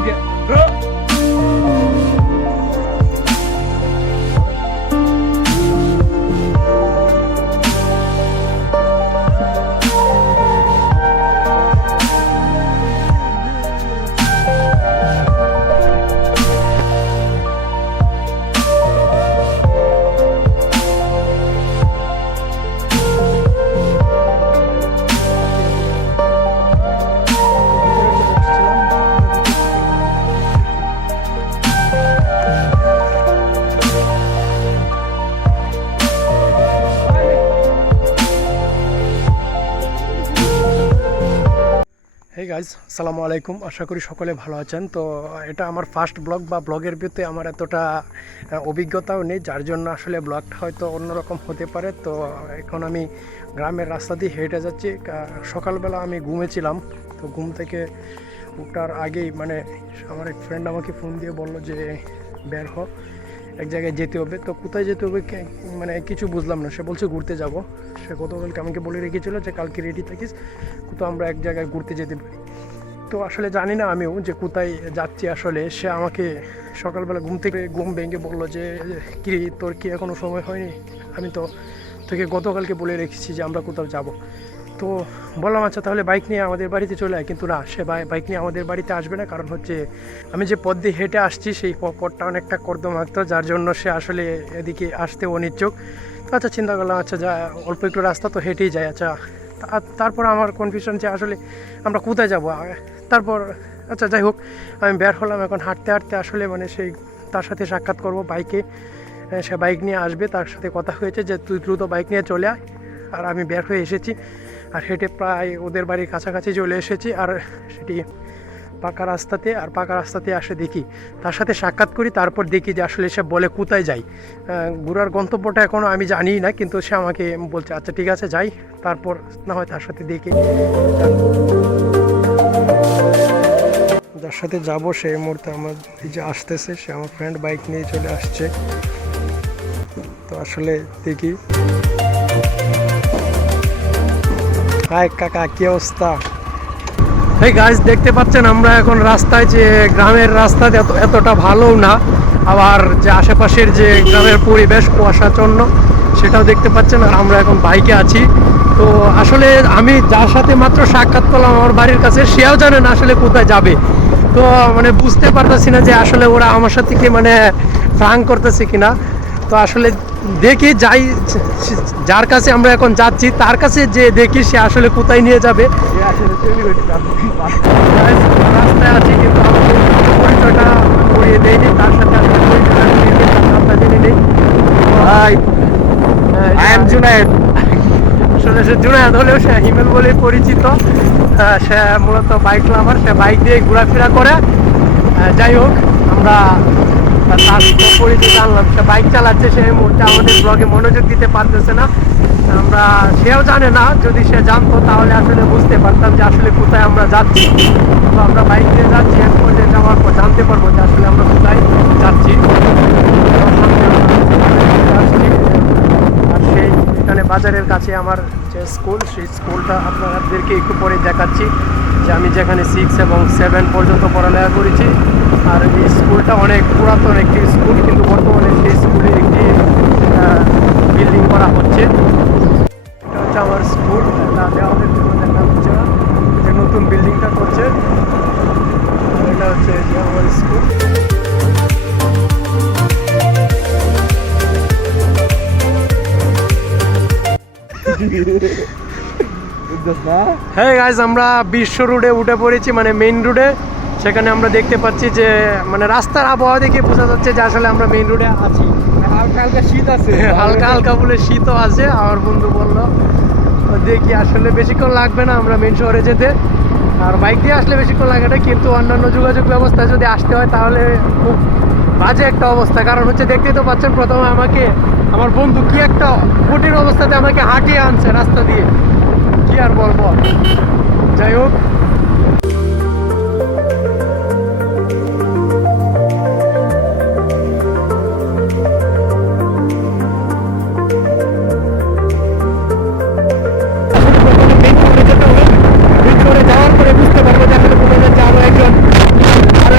দিকে hey guys, আসসালামু আলাইকুম। আশা করি সকলে ভালো আছেন। তো এটা আমার ফার্স্ট ব্লগ বা ব্লগের ভিতরে আমার এতটা অভিজ্ঞতাও নেই, যার জন্য আসলে ব্লগটা হয়তো অন্যরকম হতে পারে। তো এখন আমি গ্রামের রাস্তা দিয়ে হেঁটে যাচ্ছি। সকালবেলা আমি ঘুমেছিলাম, তো ঘুম থেকে ওঠার আগেই মানে আমার এক ফ্রেন্ড আমাকে ফোন দিয়ে বললো যে বের হ, এক জায়গায় যেতে হবে। তো কোথায় যেতে হবে মানে কিছু বুঝলাম না। সে বলছে ঘুরতে যাব। সে গতকালকে আমাকে বলে রেখেছিল যে কালকে রেডি থাকিস, কোথাও আমরা এক জায়গায় ঘুরতে যেতে পারি। তো আসলে জানি না আমিও যে কোথায় যাচ্ছি। আসলে সে আমাকে সকালবেলা ঘুম ভেঙে বললো যে কি তোর কি এখনও সময় হয়নি? আমি তো তোকে গতকালকে বলে রেখেছি যে আমরা কোথাও যাব। তো বললাম আচ্ছা তাহলে বাইক নিয়ে আমাদের বাড়িতে চলে আয়। কিন্তু না, সে বাইক নিয়ে আমাদের বাড়িতে আসবে না, কারণ হচ্ছে আমি যে পথ দিয়ে হেঁটে আসছি সেই পথটা অনেকটা কর্দমাক্ত, যার জন্য সে আসলে এদিকে আসতে অনিচ্ছুক। তো আচ্ছা চিন্তা করলাম আচ্ছা যা অল্প একটু রাস্তা তো হেঁটেই যায়। আচ্ছা তারপর আমার কনফিউশন যে আসলে আমরা কোথায় যাব। তারপর আচ্ছা যাই হোক, আমি বের হলাম। এখন হাঁটতে হাঁটতে আসলে মানে সেই তার সাথে সাক্ষাৎ করব বাইকে। সে বাইক নিয়ে আসবে, তার সাথে কথা হয়েছে যে তুই দ্রুত বাইক নিয়ে চলে আয়। আর আমি বের হয়ে এসেছি, আর হেঁটে প্রায় ওদের বাড়ির কাছাকাছি চলে এসেছি। আর সেটি পাকা রাস্তাতে আসে দেখি তার সাথে সাক্ষাৎ করি। তারপর দেখি যে আসলে সে বলে কোথায় যাই। ঘোরার গন্তব্যটা এখনও আমি জানি না, কিন্তু সে আমাকে বলছে আচ্ছা ঠিক আছে যাই, তারপর না হয় তার সাথে দেখি। যার সাথে যাব সেই মুহূর্তে আমার এই যে আসতেছে, সে আমার ফ্রেন্ড বাইক নিয়ে চলে আসছে। তো আসলে দেখি। হাই কাকা, কি অবস্থা? এই গাইস দেখতে পাচ্ছেন আমরা এখন রাস্তায়, যে গ্রামের রাস্তা এতটা ভালোও না, আবার যে আশেপাশের যে গ্রামের পরিবেশ কুয়াশাচ্ছন্ন সেটাও দেখতে পাচ্ছেন। আর আমরা এখন বাইকে আছি। তো আসলে আমি যার সাথে মাত্র সাক্ষাৎ করলাম আমার বাড়ির কাছে, সেও জানে না আসলে কোথায় যাবে। তো মানে বুঝতে পারতেছি না যে আসলে ওরা আমার সাথে কি মানে প্রাঙ্ক করতেছে কিনা। তো আসলে দেখি যাই, যার কাছে আমরা এখন যাচ্ছি তার কাছে যে দেখি সে আসলে কোথায় নিয়ে যাবে। রাস্তায় আছি কিন্তু আমাকে পরিচয়টা করিয়ে দেয়নি, তার সাথে আসলে জেনে নেই। আসলে সে জুনায়েদ হলেও সে হিমেল বলে পরিচিত। সে মূলত বাইক লাভার, সে বাইক দিয়ে ঘোরাফেরা করে। যাই হোক, আমরা তার পরিচয় জানলাম। সে বাইক চালাচ্ছে, সে মুহূর্তে আমাদের ব্লগে মনোযোগ দিতে পারতেছে না। সেও জানে না, যদি সে জানতো তাহলে আসলে বুঝতে পারতাম যে আসলে কোথায় আমরা যাচ্ছি। তো আমরা বাইক দিয়ে যাচ্ছি, এক পর্যায়ে যাওয়ার পর জানতে পারবো যে আসলে আমরা কোথায় যাচ্ছি। আর সেই এখানে বাজারের কাছে আমার যে স্কুল, সেই স্কুলটা আপনাদেরকে একটু পরে দেখাচ্ছি, যে আমি যেখানে 6 এবং 7 পর্যন্ত পড়ালেখা করেছি। আর এই স্কুলটা অনেক পুরাতন একটি স্কুল, কিন্তু বর্তমানে সেই স্কুলে একটি বিল্ডিং করা হচ্ছে। এটা হচ্ছে আমার স্কুল, দেওয়ালের জন্য দেখা হচ্ছে না, যে নতুন বিল্ডিংটা করছে। এটা হচ্ছে যে আমার স্কুল। হ্যাঁ গাইজ, আমরা বিশ্ব রোডে উঠে পড়েছি, মানে মেইন রোডে। সেখানে আমরা দেখতে পাচ্ছি যে মানে রাস্তার আবহাওয়া দেখে বোঝা যাচ্ছে যে আসলে আমরা মেইন রোডে আছি। হালকা হালকা শীত আছে, হালকা হালকা বলে শীতও আছে। আমার বন্ধু বললো দেখি আসলে বেশিক্ষণ লাগবে না আমরা মেইন শহরে যেতে। আর বাইক দিয়ে আসলে বেশিক্ষণ লাগে না, কিন্তু অন্যান্য যোগাযোগ ব্যবস্থায় যদি আসতে হয় তাহলে খুব বাজে একটা অবস্থা। কারণ হচ্ছে দেখতেই তো পাচ্ছেন, প্রথমে আমাকে আমার বন্ধু কি একটা কঠিন অবস্থাতে আমাকে হাঁটিয়ে আনছে রাস্তা দিয়ে, কি আর বলবো। যাই হোক, যাওয়ার পরে বুঝতে পারবো যে আসলে কোনো আরো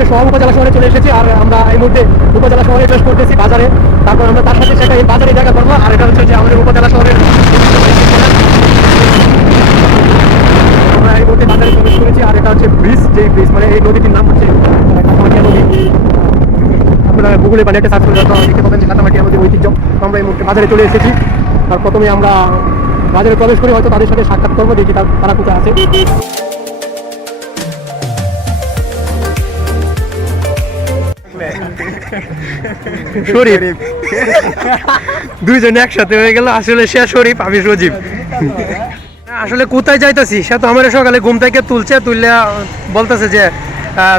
যে সব উপজেলা শহরে চলে এসেছি, আর আমরা এই মুহূর্তে উপজেলা শহরে বেশ করতেছি বাজারে। তারপর আমরা তার সাথে সেটা এই বাজারে দেখা করবো। আর এটা হচ্ছে যে আমাদের উপজেলা শহরের আমরা এই মুহূর্তে বাজারে প্রবেশ করেছি। আর এটা হচ্ছে ব্রিজ, যেই ব্রিজ মানে এই নদীটির নাম হচ্ছে কাটামাটিয়া নদী। আপনারা গুগলে বা নেটে সার্চ করে দেখতে পাবেন যে কাটামাটিয়া নদীর ঐতিহ্য। তো আমরা এই মুহূর্তে বাজারে চলে এসেছি। আর প্রথমে আমরা বাজারে প্রবেশ করে হয়তো তাদের সাথে সাক্ষাৎ করবো, দেখি তারা কোথায় আছে। শরীফ দুইজনে একসাথে হয়ে গেল। আসলে সে শরীফ, আমি সজীব। আসলে কোথায় যাইতেছি সে তো আমার সকালে ঘুম থেকে তুললে বলতেছে যে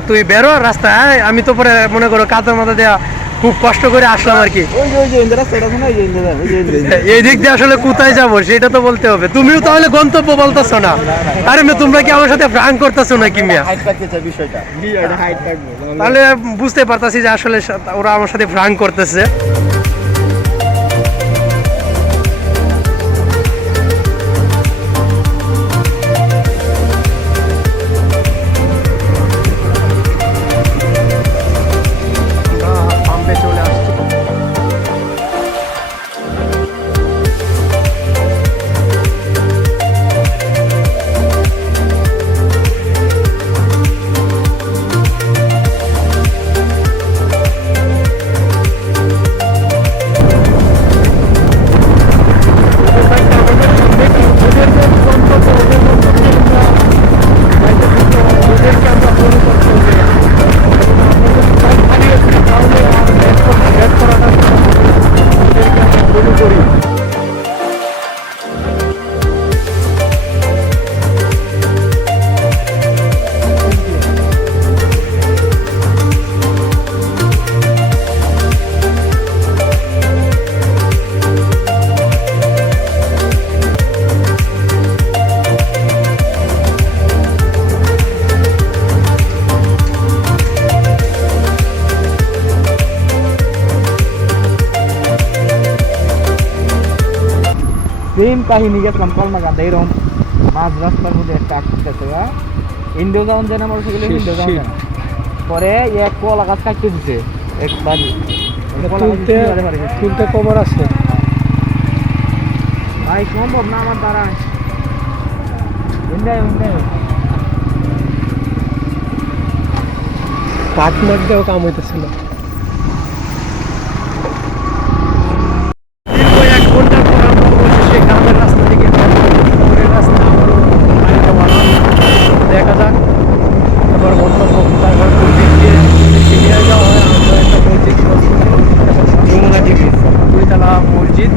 তুই বেরো রাস্তায়। আমি তো পরে মনে করো কাঁচা মাথা দেওয়া খুব কষ্ট করে আসলাম আর কি। এই দিক দিয়ে আসলে কোথায় যাবো সেটা তো বলতে হবে। তুমিও তাহলে গন্তব্য বলতেছো না? আরে মেয়ে, তোমরা কি আমার সাথে প্রাং করতেছো নাকি মিয়া? তাহলে বুঝতে পারতাছি যে আসলে ওরা আমার সাথে প্রাং করতেছে। সেম কাহিনী গেছিলাম কলমাকান্দা, এরকম মাঝ রাস্তার মধ্যে একটা আটকেছে। ইন্ডিও যাওয়ান যায় না মোটরসাইকেলে, ইন্ডিও যাওয়ান যায় না। পরে এক কলা গাছ কাটতে দিছে একবারই। তুলতে খবর আছে ভাই, সম্ভব না আমার দ্বারা। কাঠ মাঠ দিয়েও কাম হইতেছে না। এক ঘন্টার পর আমরা অবশেষে গ্রামের রাস্তা থেকে শহরের রাস্তা আবারও বাড়িতে বাড়লাম। দেখা যাক আবার গন্তব্য কোথায় ঘর দিকে নিয়ে যাওয়া হয়। আমরা একটা মসজিদ যমুনা টিভি দুইতলা মসজিদ।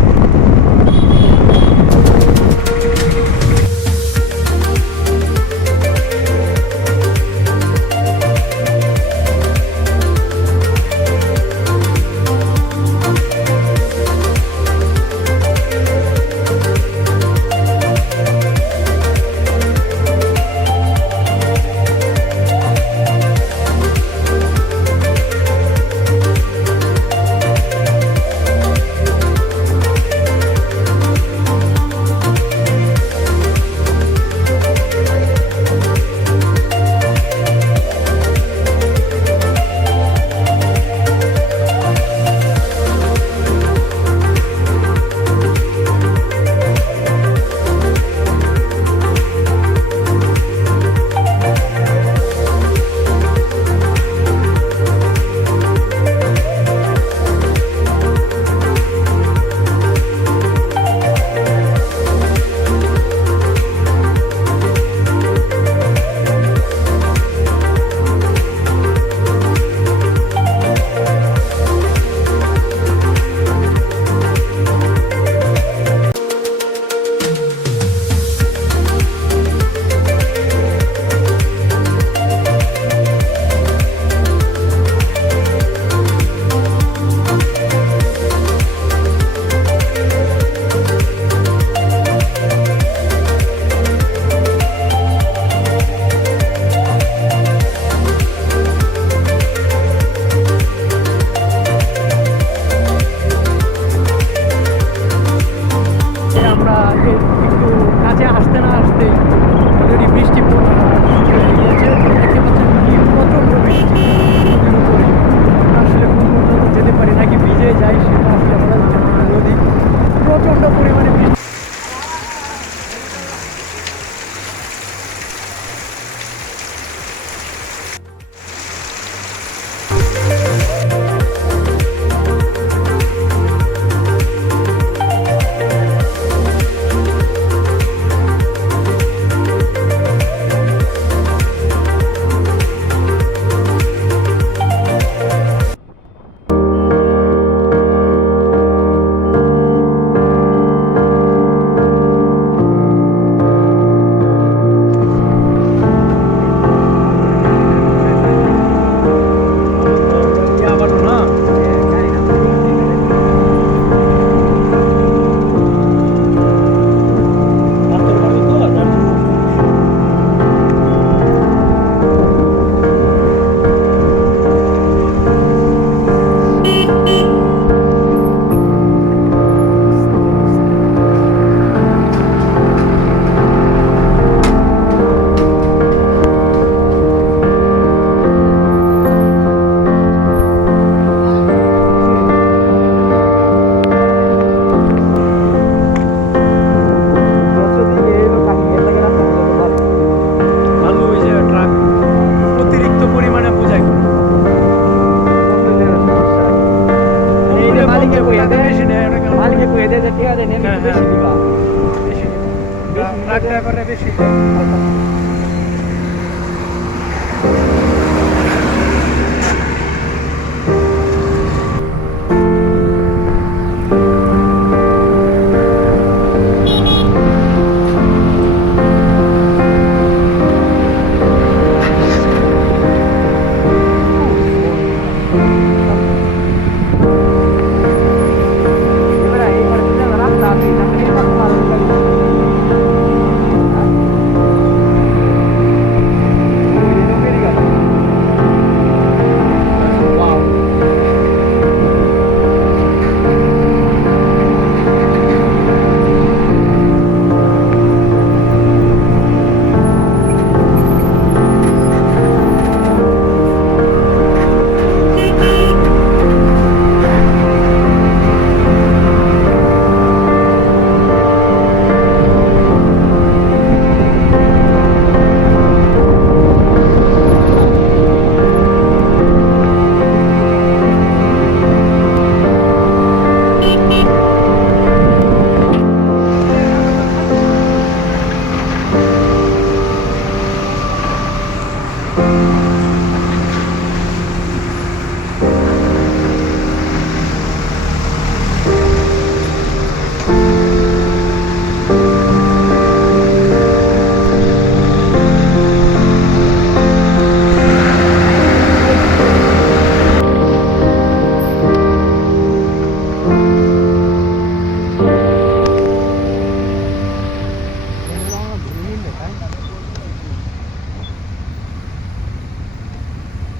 ট্রাক ড্রাইভারে বেশি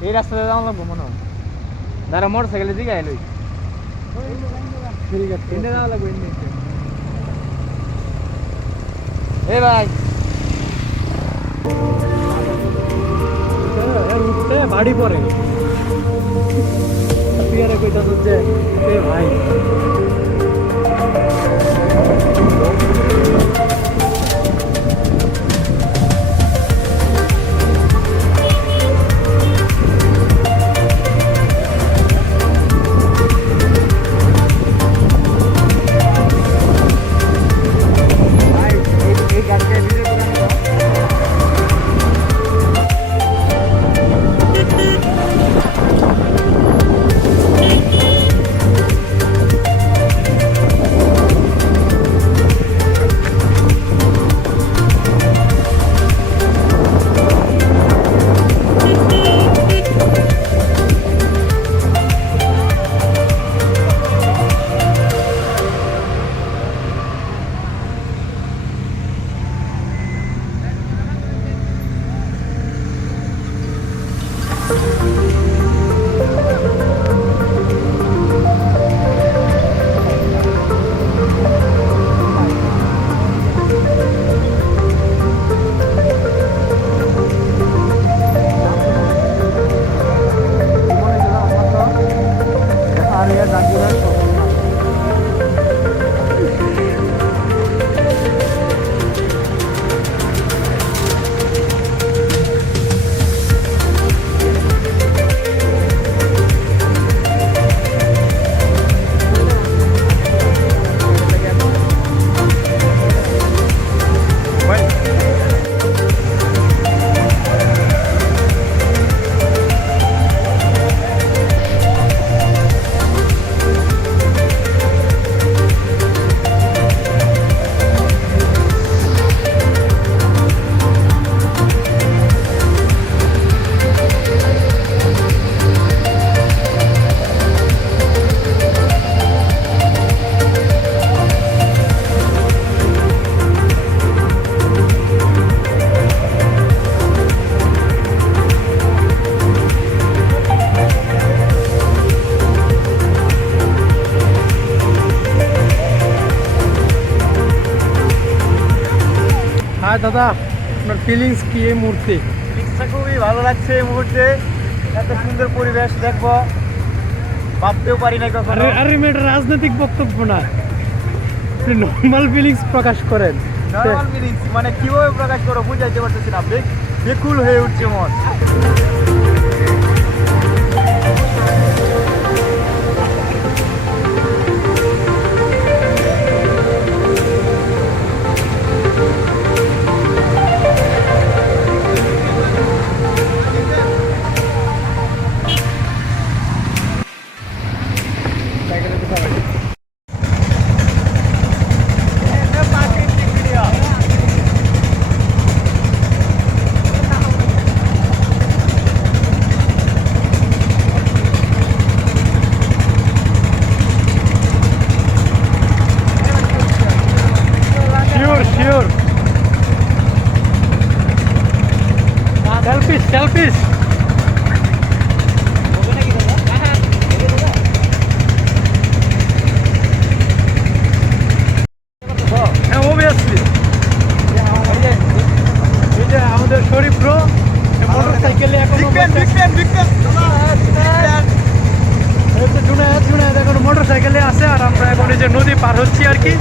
এই রাস্তাতে যাওয়া লাগবো মনে হয় দাঁড়া মোটর সাইকেলের দিকে এলোই ঠিক আছে এনে যাওয়া লাগবে এ ভাই উঠতে বাড়ি পরে তুই আরে কইতাছ যে এ ভাই এই গাড়িটা ভিডিও করে নেবো হ্যাঁ দাদা আপনার ফিলিংস কি এই মুহূর্তে ফিলিংসটা খুবই ভালো লাগছে এই মুহূর্তে এত সুন্দর পরিবেশ দেখবো ভাবতেও পারি না কখনো আরে আরে এটা রাজনৈতিক বক্তব্য না নর্মাল ফিলিংস প্রকাশ করেন নরমাল ফিলিংস মানে কিভাবে প্রকাশ করো বুঝাইতে পারতেছি না বেকুল হয়ে উঠছে মন সেলফিশ সেলফিশ হ্যাঁ অবভিয়াসলি এই যে আমাদের শরীফ ব্রো মোটর সাইকেলে এখন জুনায়েদ এখন মোটর সাইকেলে আছে আর আমরা এখন এই যে নদী পার হচ্ছি আর কি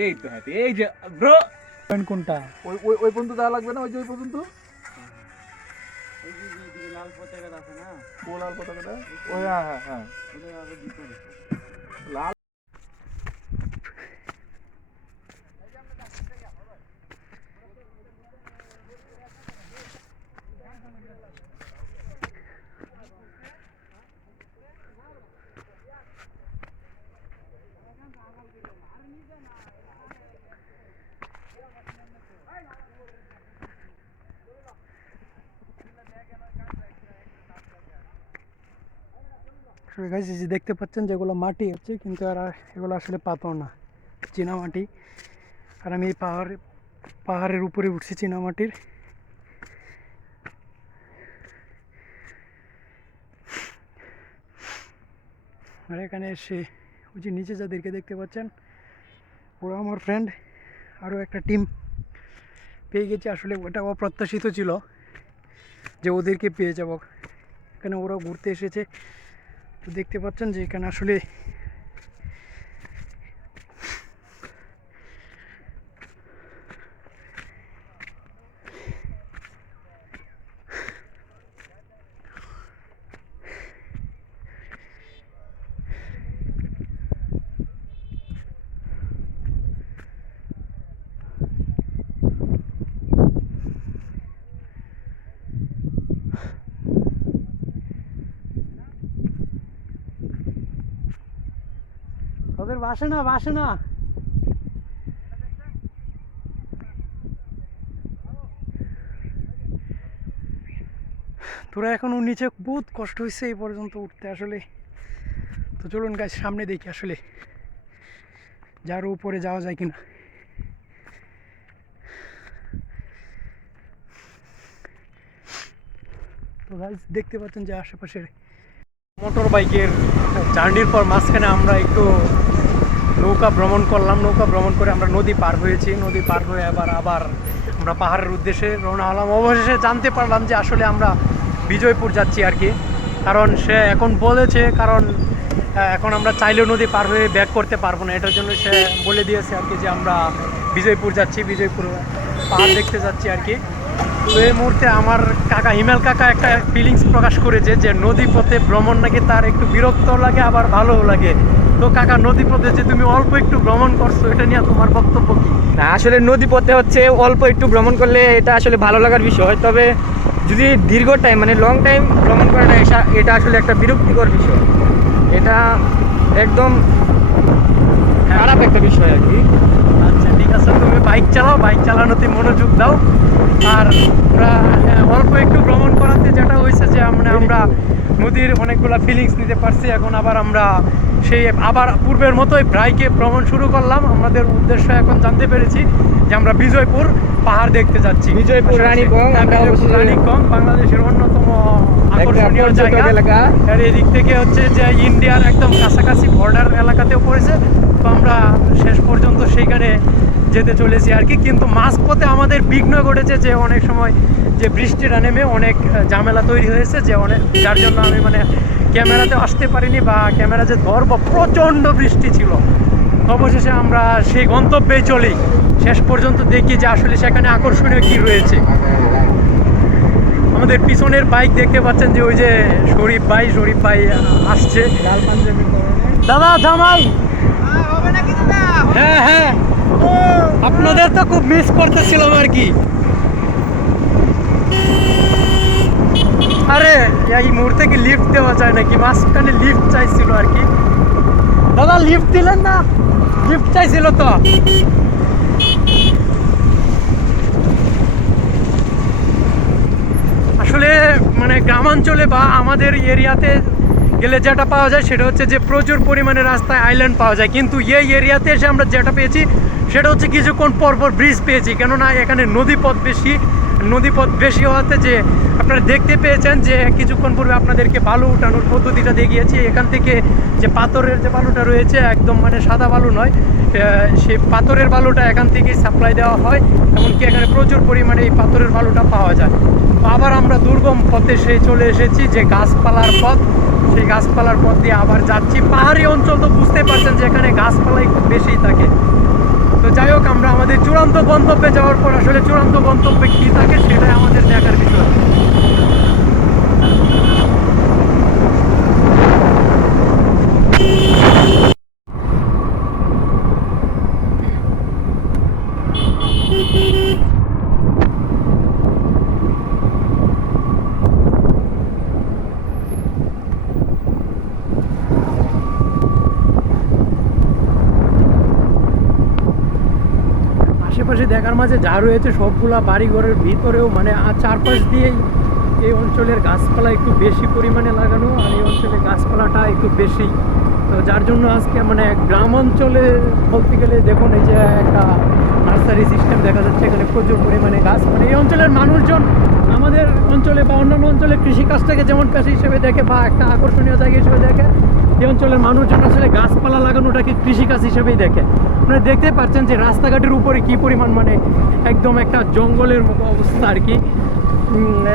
এই তো হ্যাপি এই যে ব্রো কোনটা ওই ওই ওই পর্যন্ত যাওয়া লাগবে না ওই যে ওই পর্যন্ত লাল পতাকা আছে না ও লাল পতাকাটা ওই হ্যাঁ হ্যাঁ হ্যাঁ লাল গাইস এই যে দেখতে পাচ্ছেন যেগুলো মাটি হচ্ছে কিন্তু আর এগুলো আসলে পাথর না চীনা মাটি আর আমি এই পাহাড়ের উপরে উঠছি চীনা মাটির আর এখানে এসে ওই যে নিচে যাদেরকে দেখতে পাচ্ছেন ওরা আমার ফ্রেন্ড আরও একটা টিম পেয়ে গেছি আসলে ওটা অপ্রত্যাশিত ছিল যে ওদেরকে পেয়ে যাব এখানে ওরা ঘুরতে এসেছে তো দেখতে পাচ্ছেন যে এখানে আসলে ওদের বাসে না তোরা এখনো নিচে বহুত কষ্ট হয়েছে এই পর্যন্ত উঠতে আসলে তো চলুন গাছ সামনে দেখি আসলে যার উপরে যাওয়া যায় কিনা তো গাছ দেখতে পাচ্ছেন যে আশেপাশের মোটর বাইকের জার্নির পর মাঝখানে আমরা একটু নৌকা ভ্রমণ করলাম নৌকা ভ্রমণ করে আমরা নদী পার হয়েছি নদী পার হয়ে আবার আমরা পাহাড়ের উদ্দেশ্যে রওনা হলাম অবশেষে জানতে পারলাম যে আসলে আমরা বিজয়পুর যাচ্ছি আর কি কারণ সে এখন বলেছে কারণ এখন আমরা চাইলেও নদী পার হয়ে ব্যাক করতে পারবো না এটার জন্য সে বলে দিয়েছে আর কি যে আমরা বিজয়পুর যাচ্ছি বিজয়পুর পাহাড় দেখতে যাচ্ছি আর কি তো এই মুহূর্তে আমার কাকা হিমেল কাকা একটা ফিলিংস প্রকাশ করেছে যে নদী পথে ভ্রমণ নাকি তার একটু বিরক্ত লাগে আবার ভালোও লাগে তো কাকা নদী পথে যে তুমি অল্প একটু ভ্রমণ করছো এটা নিয়ে তোমার বক্তব্য কি? না আসলে নদী পথে হচ্ছে অল্প একটু ভ্রমণ করলে এটা আসলে ভালো লাগার বিষয় তবে যদি দীর্ঘ টাইম মানে লং টাইম ভ্রমণ করাটা এটা আসলে একটা বিরক্তিকর বিষয় এটা একদম খারাপ একটা বিষয় আর কি আচ্ছা ঠিক আছে তুমি বাইক চালানোতে মনোযোগ দাও আর আমরা অল্প একটু ভ্রমণ করাতে যেটা হয়েছে যে আমরা নদীর অনেকগুলো ফিলিংস নিতে পারছি। এখন আবার আমরা সেই আবার পূর্বের মতোই ব্রাইকে ভ্রমণ শুরু করলাম। আমাদের উদ্দেশ্য এখন জানতে পেরেছি যে আমরা বিজয়পুর পাহাড় দেখতে যাচ্ছি। বিজয়পুর রানীগং, আমরা অবশ্যই রানীগং বাংলাদেশের অন্যতম আকর্ষণীয় জায়গা এলাকা। আর এদিক থেকে হচ্ছে যে ইন্ডিয়ার একদম কাছাকাছি বর্ডার এলাকাতেও পড়েছে। তো আমরা শেষ পর্যন্ত সেইখানে যেতে চলেছি আর কি। কিন্তু মাঝপথে আমাদের বিঘ্ন ঘটেছে যে অনেক সময় যে বৃষ্টিটা নেমে অনেক ঝামেলা তৈরি হয়েছে, যে অনেক যার জন্য আমি ক্যামেরাতে আসতে পারিনি বা ক্যামেরা যে ধরবো, প্রচণ্ড বৃষ্টি ছিল। অবশেষে আমরা সেই গন্তব্যেই চলি। শেষ পর্যন্ত দেখি যে আসলে সেখানে আকর্ষণীয় কি রয়েছে। আমাদের পিছনের বাইক দেখতে পাচ্ছেন যে ওই যে শরীফ ভাই আসছে। দাদা জামাই, হ্যাঁ হ্যাঁ, আপনাদের তো খুব মিস করতেছিলাম আর কি। আরে এই মুহূর্তে কি লিফট দেওয়া যায় নাকি? মাঝখানে লিফট চাইছিল আর কি। দাদা লিফট দিলেন না? লিফট চাইছিল তো। আসলে গ্রামাঞ্চলে বা আমাদের এরিয়াতে গেলে যেটা পাওয়া যায় সেটা হচ্ছে যে প্রচুর পরিমাণে রাস্তায় আইল্যান্ড পাওয়া যায়। কিন্তু এই এরিয়াতে এসে আমরা যেটা পেয়েছি সেটা হচ্ছে কিছুক্ষণ পরপর ব্রিজ পেয়েছি। কেননা এখানে নদীপথ বেশি হওয়াতে যে আপনারা দেখতে পেয়েছেন যে কিছুক্ষণ পূর্বে আপনাদেরকে বালু উঠানোর পদ্ধতিটা দেখিয়েছি। এখান থেকে যে পাথরের যে বালুটা রয়েছে একদম সাদা বালু নয়, সেই পাথরের বালুটা এখান থেকেই সাপ্লাই দেওয়া হয়। এমনকি এখানে প্রচুর পরিমাণে এই পাথরের বালুটা পাওয়া যায়। তো আবার আমরা দুর্গম পথে চলে এসেছি, যে গাছপালার পথ। সেই গাছপালার পথ দিয়ে আবার যাচ্ছি। পাহাড়ি অঞ্চল তো বুঝতে পারছেন যে এখানে গাছপালাই খুব বেশি থাকে। তো যাই হোক, আমরা আমাদের চূড়ান্ত গন্তব্যে যাওয়ার পর আসলে চূড়ান্ত গন্তব্যে কী থাকে সেটাই আমাদের দেখার বিষয়। আশেপাশে দেখার মাঝে যা রয়েছে সবগুলা বাড়িঘরের ভিতরেও চারপাশ দিয়েই এই অঞ্চলের গাছপালা একটু বেশি পরিমাণে লাগানো, আর এই অঞ্চলে গাছপালাটা একটু বেশি। তো যার জন্য আজকে গ্রাম অঞ্চলে বলতে গেলে দেখুন এই যে একটা নার্সারি সিস্টেম দেখা যাচ্ছে। এখানে প্রচুর পরিমাণে গাছ, এই অঞ্চলের মানুষজন আমাদের অঞ্চলে বা অন্যান্য অঞ্চলে কৃষিকাজটাকে যেমন পেশা হিসেবে দেখে বা একটা আকর্ষণীয় জায়গা হিসেবে দেখে, এই অঞ্চলের মানুষজন আসলে গাছপালা লাগানোটাকে কৃষিকাজ হিসেবেই দেখে। আপনারা দেখতে পাচ্ছেন যে রাস্তাঘাটের উপরে কি পরিমাণ একদম একটা জঙ্গলের মতো অবস্থা আর কি।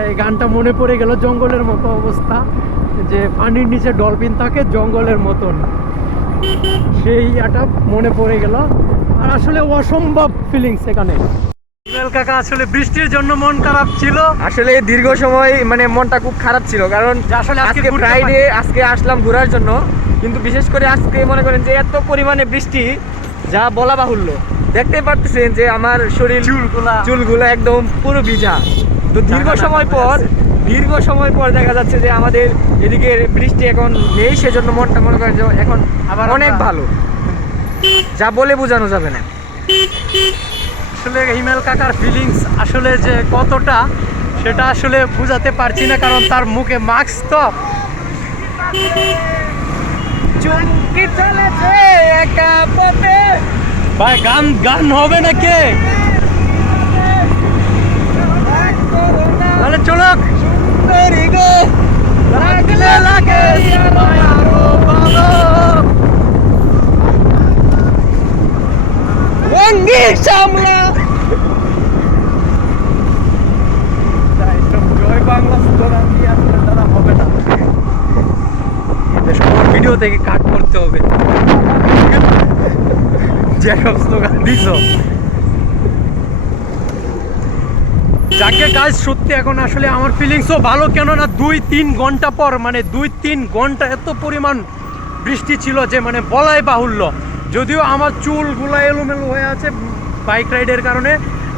এই গানটা মনে পড়ে গেল, জঙ্গলের মতো অবস্থা, যে পানির নিচে ডলফিন থাকে জঙ্গলের মতন, সেই এটা মনে পড়ে গেল। আর আসলে অসম্ভব ফিলিংস এখানে। কাকা আসলে বৃষ্টির জন্য মন খারাপ ছিল। আসলে দীর্ঘ সময় মনটা খুব খারাপ ছিল, কারণ আসলে আজকে ফ্রাইডে, আজকে আসলাম ঘোরার জন্য। কিন্তু বিশেষ করে আজকে মনে করেন যে এত পরিমাণে বৃষ্টি যা বলা বাহুল্য। দেখতে পারতেছেন যে আমার শরীর চুলগুলো একদম পুরো ভিজা। তো দীর্ঘ সময় পর দেখা যাচ্ছে যে আমাদের এদিকে বৃষ্টি এখন নেই, সেজন্য মনটা মনে করেন যে এখন আবার অনেক ভালো, যা বলে বোঝানো যাবে না। আসলে হিমেল কাকার ফিলিংস আসলে যে কতটা সেটা আসলে বোঝাতে পারছি না, কারণ তার মুখে মাস্ক তো। চুমকি চলেছে একা পথে। ভাই গান হবে নাকি? তাহলে চলো। সুন্দরী গো লাগলে লাগে আরো ভালো। অঙ্গি সামলা। জয় বাংলা স্লোগান দিয়ে আসলে তারা হবে না, সবার ভিডিও থেকে কাট করতে হবে যেসব স্লোগান দিছ। যাকে কাজ সত্যি এখন আসলে আমার ফিলিংসও ভালো, কেননা 2-3 ঘন্টা পর 2-3 ঘন্টা এত পরিমাণ বৃষ্টি ছিল যে বলাই বাহুল্য। যদিও আমার চুলগুলো এলোমেলো হয়ে আছে বাইক রাইডের কারণে,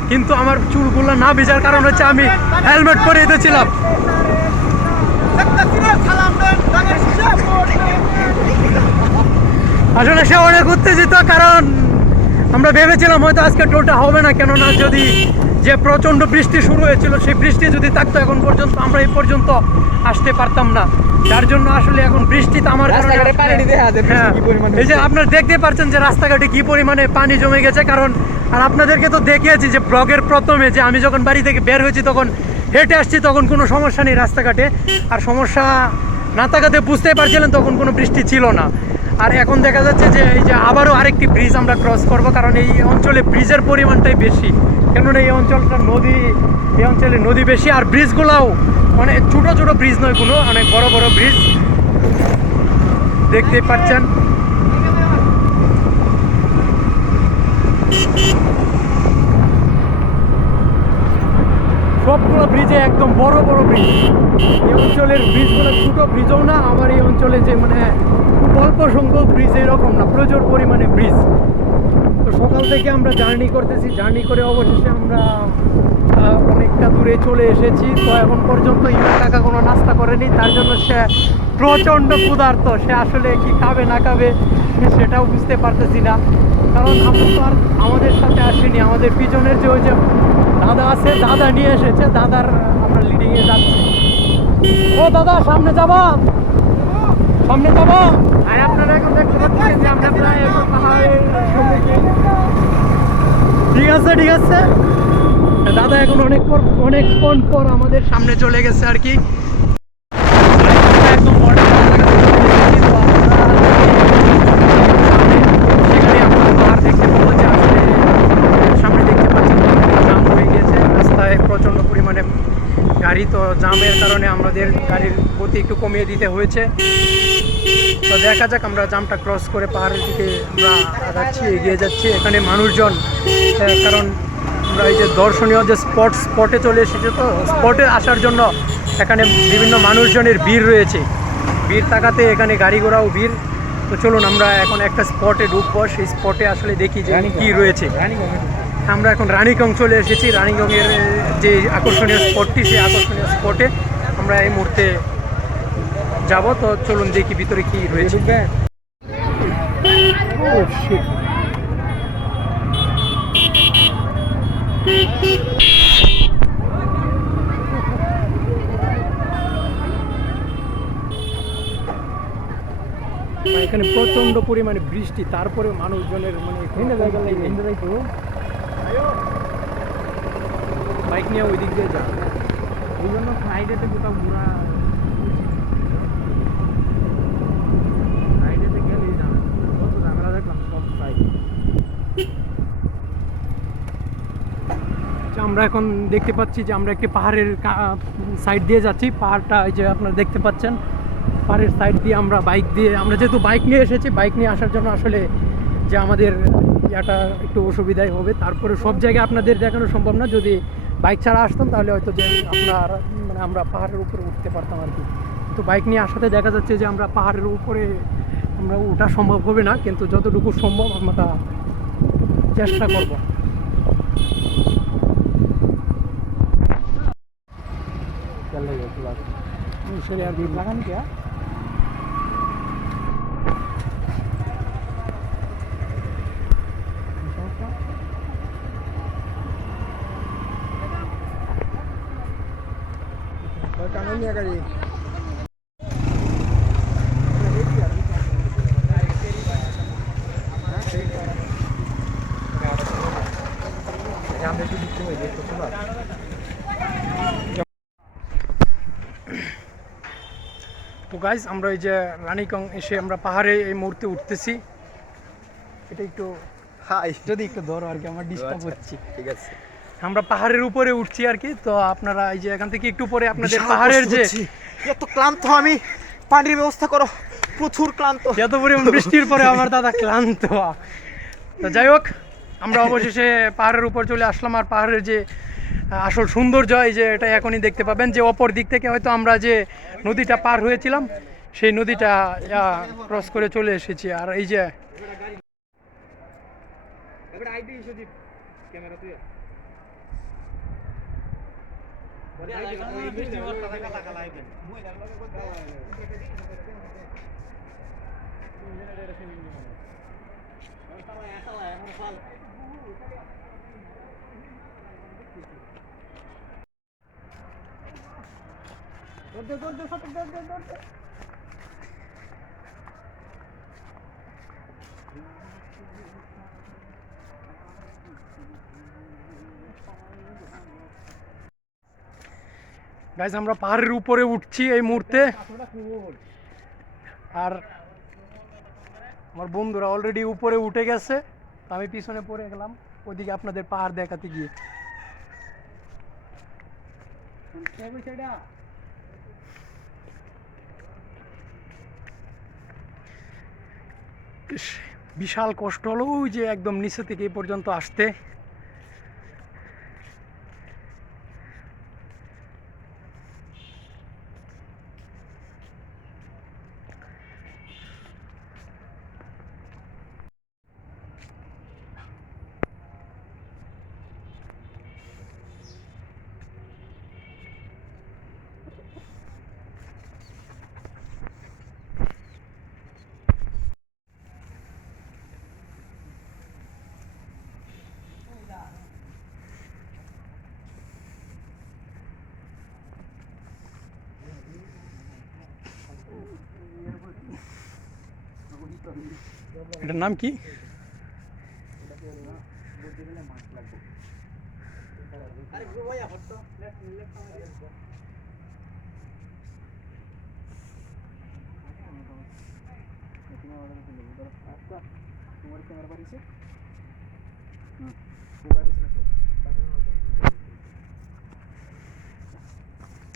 কিন্তু আমার চুলগুলো না ভেজার কারণ হচ্ছে আমি হেলমেট পরে দিয়েছিলাম। আসলে সে অনেক উত্তেজিত, কারণ আমরা ভেবেছিলাম হয়তো আজকে টোলটা হবে না, কেননা যদি যে প্রচণ্ড বৃষ্টি শুরু হয়েছিল, সেই বৃষ্টি যদি থাকতো এখন পর্যন্ত আমরা এই পর্যন্ত আসতে পারতাম না। যার জন্য আসলে এখন বৃষ্টি আমার রাস্তাঘাটে পানি দেখা যায় বৃষ্টি কি পরিমাণে এই যে হচ্ছে। আপনারা দেখতে পাচ্ছেন যে রাস্তাঘাটে কি পরিমাণে পানি জমে গেছে। কারণ আর আপনাদেরকে তো দেখিয়েছি যে ব্লগের প্রথমে যে আমি যখন বাড়ি থেকে বের হয়েছি তখন হেঁটে আসছি, তখন কোনো সমস্যা নেই রাস্তাঘাটে। আর সমস্যা না থাকাতে বুঝতেই পারছিলেন তখন কোনো বৃষ্টি ছিল না। আর এখন দেখা যাচ্ছে যে এই যে আবারও আরেকটি ব্রিজ আমরা ক্রস করব, কারণ এই অঞ্চলে ব্রিজের পরিমাণটাই বেশি। কেননা এই অঞ্চলটা নদী, এই অঞ্চলে নদী বেশি। আর ব্রিজগুলোও অনেক ছোটো ছোটো ব্রিজ নয়, কোনো অনেক বড় বড় ব্রিজ দেখতে পাচ্ছেন। সবগুলো ব্রিজে একদম বড় বড় ব্রিজ। এই অঞ্চলের ব্রিজগুলো ছোটো ব্রিজও না, আবার এই অঞ্চলে যে মানে খুব অল্প সংখ্যক ব্রিজ এরকম না, প্রচুর পরিমাণে ব্রিজ। তো সকাল থেকে আমরা জার্নি করতেছি, জার্নি করে অবশেষে আমরা অনেকটা দূরে চলে এসেছি। তো এখন পর্যন্ত ইমরান কাকা কোনো নাস্তা করেনি, তার জন্য সে প্রচণ্ড ক্ষুধার্ত। সে আসলে কি খাবে না খাবে সেটাও বুঝতে পারতেছি না। কারণ আমরা তো আর আমাদের সাথে আসেনি, আমাদের পিছনের যে ওই যে দাদা আছে, দাদা নিয়ে এসেছে, দাদার আমরা লিডিংয়ে যাচ্ছি। ও দাদা, সামনে যাবা, সামনে যাবা। আর আপনারা এখন দেখতে পাচ্ছেন যে আমরা প্রায় এখন পাহাড়ের সম্মুখে। ঠিক আছে ঠিক আছে, দাদা এখন অনেকক্ষণ পর আমাদের সামনে চলে গেছে আর কি। একদম border এলাকাতে চলে এসেছি। তো আমরা সেখানে আমরা পাহাড় দেখতে পাবো যে আসলে সামনে দেখতে পাচ্ছেন জাম হয়ে গেছে রাস্তায়, প্রচণ্ড পরিমাণে গাড়ি। তো জামের কারণে আমাদের গাড়ির গতি একটু কমিয়ে দিতে হয়েছে। তো দেখা যাক, আমরা জামটা ক্রস করে পাহাড়ের দিকে আমরা যাচ্ছি, এগিয়ে যাচ্ছি। এখানে মানুষজন, কারণ আমরা এই যে দর্শনীয় যে স্পটে চলে এসেছি, তো স্পটে আসার জন্য এখানে বিভিন্ন মানুষজনের ভিড় রয়েছে। ভিড় থাকাতে এখানে গাড়ি ঘোড়াও ভিড়। তো চলুন আমরা এখন একটা স্পটে ঢুকবো, সেই স্পটে আসলে দেখি যে কী রয়েছে। আমরা এখন রানীগঞ্জ চলে এসেছি। রানীগঞ্জের যে আকর্ষণীয় স্পটটি, সেই আকর্ষণীয় স্পটে আমরা এই মুহূর্তে যাব। তো চলুন দেখি ভিতরে কি রয়েছে। Oh, shit. এখানে প্রচন্ড পরিমাণে বৃষ্টি, তারপরে মানুষজনের মানে বাইক নিয়ে ওই দিক দিয়ে যায়। এই জন্য ফ্লাইটেতে কোথাও ঘোরা ফ্লাইটেতে গেলেই জানা কত ঝামেলা দেখলাম সব ফ্লাইট। আমরা এখন দেখতে পাচ্ছি যে আমরা একটি পাহাড়ের সাইড দিয়ে যাচ্ছি। পাহাড়টা এই যে আপনারা দেখতে পাচ্ছেন, পাহাড়ের সাইড দিয়ে আমরা বাইক দিয়ে, আমরা যেহেতু বাইক নিয়ে এসেছি, বাইক নিয়ে আসার জন্য আসলে যে আমাদের ইয়াটা একটু অসুবিধাই হবে। তারপরে সব জায়গায় আপনাদের দেখানো সম্ভব না। যদি বাইক ছাড়া আসতাম তাহলে হয়তো যে আপনার মানে আমরা পাহাড়ের উপরে উঠতে পারতাম আর কি। তো বাইক নিয়ে আসাতে দেখা যাচ্ছে যে আমরা পাহাড়ের উপরে আমরা ওঠা সম্ভব হবে না, কিন্তু যতটুকু সম্ভব আমরা চেষ্টা করব। আর লাগান क्या कानूनी गाड़ी তো গাইজ, আমরা এই যে রানীগঞ্জ এসে আমরা পাহাড়ে এই মুহূর্তে উঠতেছি। এটা একটু যদি একটু ধরো আর কি, আমার ডিস্টার্ব হচ্ছে। ঠিক আছে, আমরা পাহাড়ের উপরে উঠছি আর কি। তো আপনারা এই যে এখান থেকে একটু পরে আপনাদের পাহাড়ের যে এত ক্লান্ত আমি, পানির ব্যবস্থা করো, প্রচুর ক্লান্ত। এত পরিমাণ বৃষ্টির পরে আমার দাদা ক্লান্ত। তো যাই হোক, আমরা অবশেষে পাহাড়ের উপর চলে আসলাম। আর পাহাড়ের যে আসল সৌন্দর্য এই যে এটা এখনই দেখতে পাবেন, যে অপর দিক থেকে হয়তো আমরা যে নদীটা পার হয়েছিলাম সেই নদীটা ক্রস করে চলে এসেছি। আর এই যে গাইস আমরা পাহাড়ের উপরে উঠছি এই মুহূর্তে, আর আমার বন্ধুরা অলরেডি উপরে উঠে গেছে, আমি পিছনে পড়ে গেলাম ওইদিকে আপনাদের পাহাড় দেখাতে গিয়ে। ইস, বিশাল কষ্ট হলো ওই যে একদম নিচে থেকে এই পর্যন্ত আসতে। এটার নাম কি?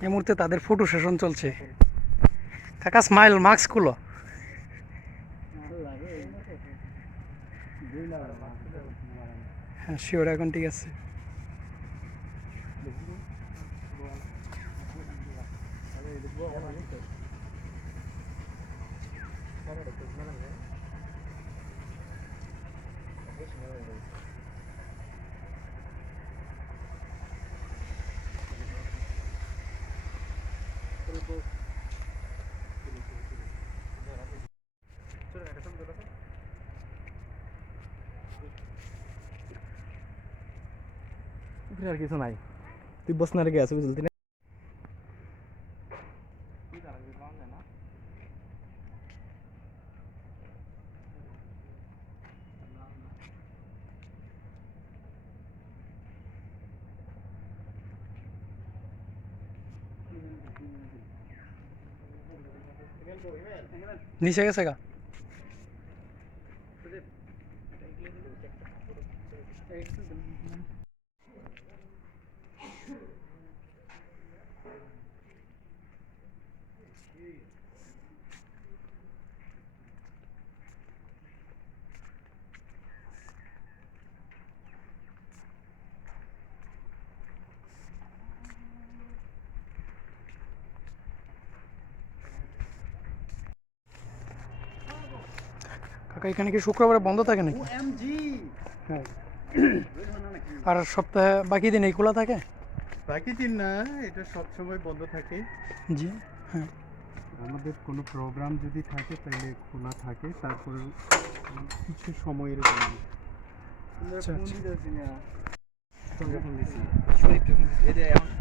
এই মুহূর্তে তাদের ফটো সেশন চলছে। কাকা স্মাইল, মাস্ক খুলো। হ্যাঁ শিওর, এখন ঠিক আছে। আর কিছু নাই, তুই বস না রেগে আছে বুঝলি না। নিচে গেছে গা। কাকা এখানে কি শুক্রবারে বন্ধ থাকে নাকি? হ্যাঁ। আর সপ্তাহে বাকি দিন এই খোলা থাকে? বাকি দিন না, এটা সবসময় বন্ধ থাকে। জি হ্যাঁ। আমাদের কোনো প্রোগ্রাম যদি থাকে তাহলে খোলা থাকে, তারপরে কিছু সময়ের জন্য। আচ্ছা, আচ্ছা।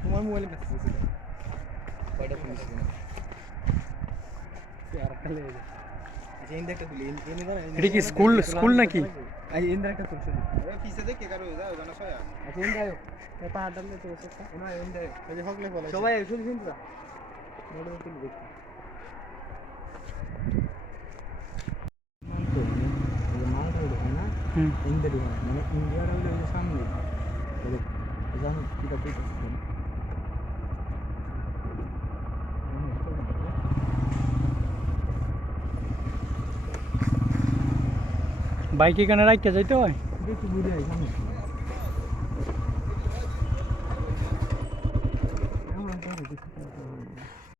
তোমার মোবাইলে মেসেজ ছিল কয়টা ফোন ছিল আর খালি আচ্ছা ইন দেখতে দিলি ইন জানা এটা কি স্কুল স্কুল নাকি? আই ইন দেখতে ফোন ছিল এ পিছে দেখে কারো যাও জানা ছয়া। আচ্ছা ইন দাও এ পাহাড় ডালে তো সেটা না ইন দে এই যে হকলে বলে সবাই শুনছেন শুনরা মোবাইলে তুই দেখি মান তো এই মাউন্ট রোড হয় না ইন্ডিয়া রোড মানে ইন্ডিয়ার ওই সামনে এই জানো কি করতে চাচ্ছেন বাইক এখানে রাখতে যাইতে হয়? দেখি বুঝে সামনে